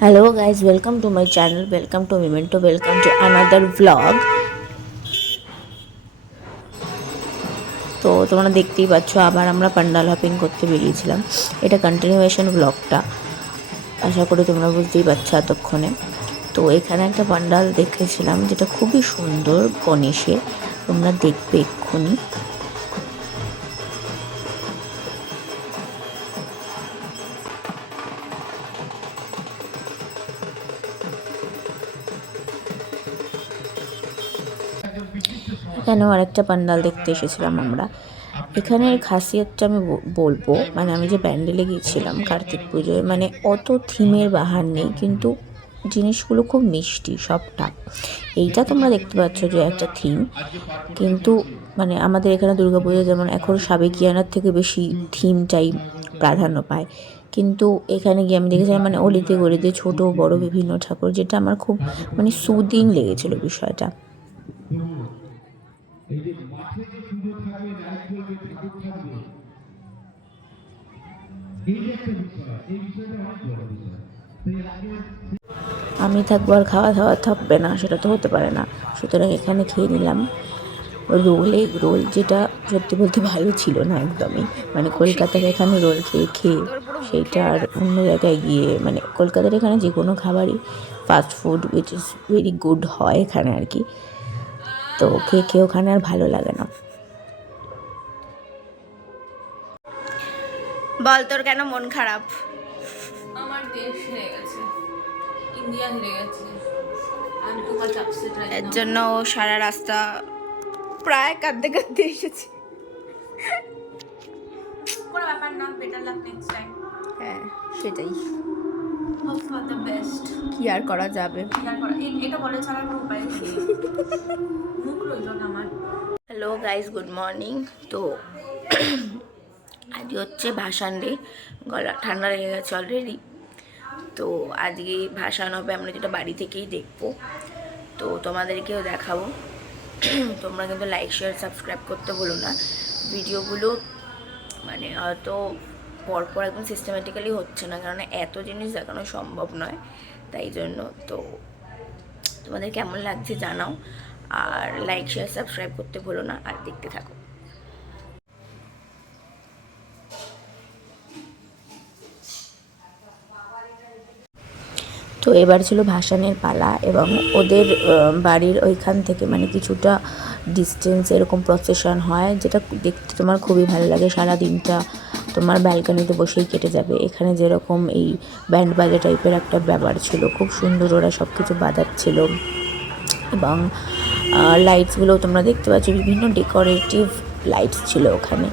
hello guys, welcome to my channel, welcome to memento, welcome to another vlog. তো তোমরা দেখতেই পাচ্ছ, আবার আমরা পান্ডাল হপিং করতে বেরিয়েছিলাম। এটা কন্টিনিউয়েশন ব্লগটা আশা করি তোমরা বুঝতেই পারছ এতক্ষণে। তো এখানে একটা পান্ডাল দেখেছিলাম, যেটা খুবই সুন্দর গণেশে তোমরা দেখবে এক্ষুনি। এখানেও আরেকটা পান্ডাল দেখতে এসেছিলাম আমরা? এখানের খাসিয়তটা আমি বলব। মানে আমি যে প্যান্ডেলে গিয়েছিলাম কার্তিক পুজোয় মানে অত থিমের বাহার নেই, কিন্তু জিনিসগুলো খুব মিষ্টি সবটা। এইটা তোমরা দেখতে পাচ্ছ যে একটা থিম। কিন্তু মানে আমাদের এখানে দুর্গাপুজো যেমন এখন সাবেকিয়ানার থেকে বেশি থিমটাই প্রাধান্য পায়। কিন্তু এখানে গিয়ে আমি দেখেছিলাম মানে অলিতে গলিতে ছোট বড় বিভিন্ন ঠাকুর, যেটা আমার খুব মানে সুদিং লেগেছিল বিষয়টা। এই যে মাঠে যে থাকবে ঠাকুর থাকবে, এই যে একটা বিষয়, এই বিষয়টা অনেক বড় বিষয়। আমি থাকব আর খাওয়া দাওয়া থাকবে না, সেটা তো হতে পারে না। সুতরাং এখানে খেয়ে নিলাম। রোল এগ রোল যেটা সত্যি বলতে ভালো ছিল না একদমই। মানে কলকাতার এখানে রোল খেয়ে খেয়ে সেইটা আর অন্য জায়গায় গিয়ে মানে কলকাতার এখানে যে কোনো খাবারই fast food which is very good হয় এখানে আর কি। তো খেয়ে খেয়ে ওখানে আর ভালো লাগে না। বল তোর কেন মন খারাপ? আমার দেশ হেরে গেছে। ইন্ডিয়া হেরে গেছে। এর জন্য ও সারা রাস্তা প্রায় কাঁদতে কাঁদতে এসেছে। কোনো ব্যাপার না বেটার লাক নেক্সট টাইম হ্যাঁ সেটাই। কি আর করা যাবে? ক্লিয়ার করা এ- এটা বলে ছাড়ার কোনো উপায় নেই। মুখ রইল না আমার। হ্যালো গাইস গুড মর্নিং তো আজকে হচ্ছে ভাসান ডে। গলা ঠান্ডা লেগে গেছে অলরেডি তো আজকে ভাসান হবে আমরা যেটা বাড়ি থেকেই দেখব। তো তোমাদেরকেও দেখাবো। তোমরা কিন্তু লাইক শেয়ার সাবস্ক্রাইব করতে বলো না। ভিডিওগুলো মানে হয়তো পরপর একদম সিস্টেমেটিক্যালি হচ্ছে না কারণ এত জিনিস দেখানো সম্ভব নয়। তাই জন্য তো তোমাদের কেমন লাগছে জানাও, আর লাইক শেয়ার সাবস্ক্রাইব করতে ভুলো না, আর দেখতে থাকো। তো এবার ছিল ভাসানের পালা এবং ওদের বাড়ির ওইখান থেকে মানে কিছুটা ডিস্টেন্স এরকম প্রসেশন হয়, যেটা দেখতে তোমার খুবই ভালো লাগে সারা দিনটা তোমার ব্যালকানিতে বসেই কেটে যাবে। এখানে যেরকম এই ব্যান্ড বাজা টাইপের একটা ব্যাপার ছিল, খুব সুন্দর ওরা সব কিছু বাজাচ্ছিল। এবং লাইটসগুলো তোমরা দেখতে পাচ্ছ, বিভিন্ন ডেকোরেটিভ লাইটস ছিল ওখানে।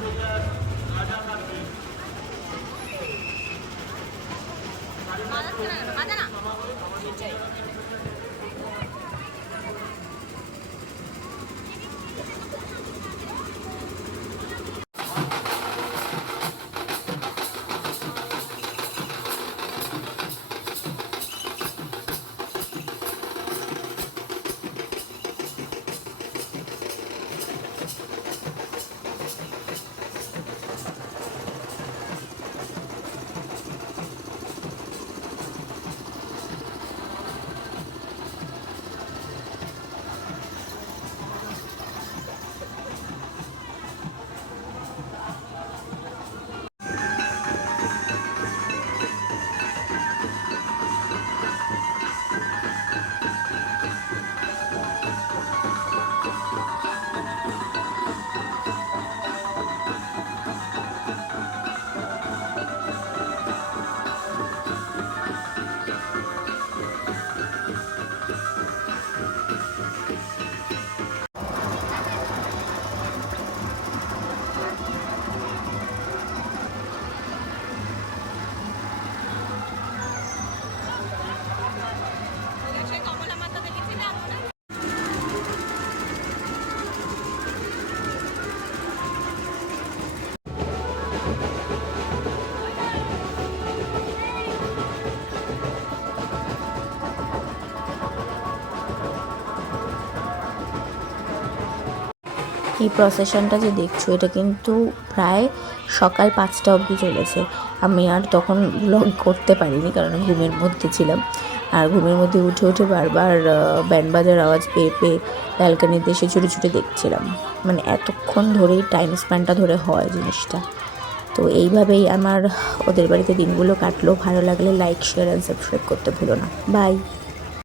এই প্রসেশনটা যে দেখছ, এটা কিন্তু প্রায় সকাল পাঁচটা অবধি চলেছে। আমি আর তখন ব্লগ করতে পারিনি, কারণ ঘুমের মধ্যে ছিলাম। আর ঘুমের মধ্যে উঠে উঠে বারবার ব্যান্ড বাজার আওয়াজ পেয়ে পেয়ে ব্যালকানিতে এসে ছুটে ছুটে দেখছিলাম। মানে এতক্ষণ ধরেই টাইম স্প্যানটা ধরে হয় জিনিসটা। তো এইভাবেই আমার ওদের বাড়িতে দিনগুলো কাটলো। ভালো লাগলে লাইক শেয়ার অ্যান্ড সাবস্ক্রাইব করতে ভুলো না। বাই